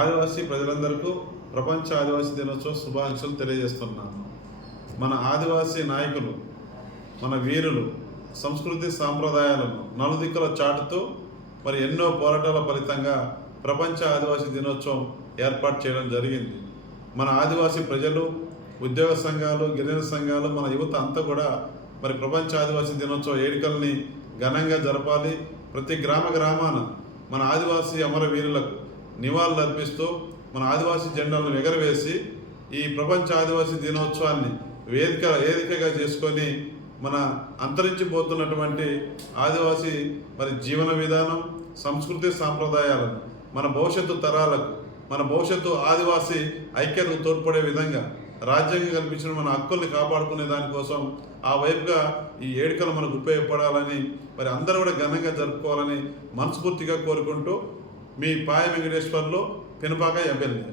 ఆదివాసీ ప్రజలందరికీ ప్రపంచ ఆదివాసీ దినోత్సవ శుభాకాంక్షలు తెలియజేస్తున్నాను. మన ఆదివాసీ నాయకులు, మన వీరులు సంస్కృతి సాంప్రదాయాలను నలుదిక్కుల చాటుతూ మరి ఎన్నో పోరాటాల ఫలితంగా ప్రపంచ ఆదివాసీ దినోత్సవం ఏర్పాటు చేయడం జరిగింది. మన ఆదివాసీ ప్రజలు, ఉద్యోగ సంఘాలు, గిరిజన సంఘాలు, మన యువత అంతా కూడా మరి ప్రపంచ ఆదివాసీ దినోత్సవ వేడుకల్ని ఘనంగా జరపాలి. ప్రతి గ్రామాన మన ఆదివాసీ అమరవీరులకు నివాళులు అర్పిస్తూ మన ఆదివాసీ జెండాలను ఎగరవేసి ఈ ప్రపంచ ఆదివాసీ దినోత్సవాన్ని వేదికగా చేసుకొని మన అంతరించిపోతున్నటువంటి ఆదివాసీ మరి జీవన విధానం, సంస్కృతి సాంప్రదాయాలను మన భవిష్యత్తు తరాలకు, మన భవిష్యత్తు ఆదివాసీ ఐక్యతకు తోడ్పడే విధంగా రాజ్యాంగం కల్పించిన మన హక్కుల్ని కాపాడుకునే దానికోసం ఆ వైపుగా ఈ వేడుకలు మనకు ఉపయోగపడాలని మరి అందరూ కూడా ఘనంగా జరుపుకోవాలని మనస్ఫూర్తిగా కోరుకుంటూ మీ పాయ వెంకటేశ్వర్లు, పెనుపాక ఎమ్మెల్యే.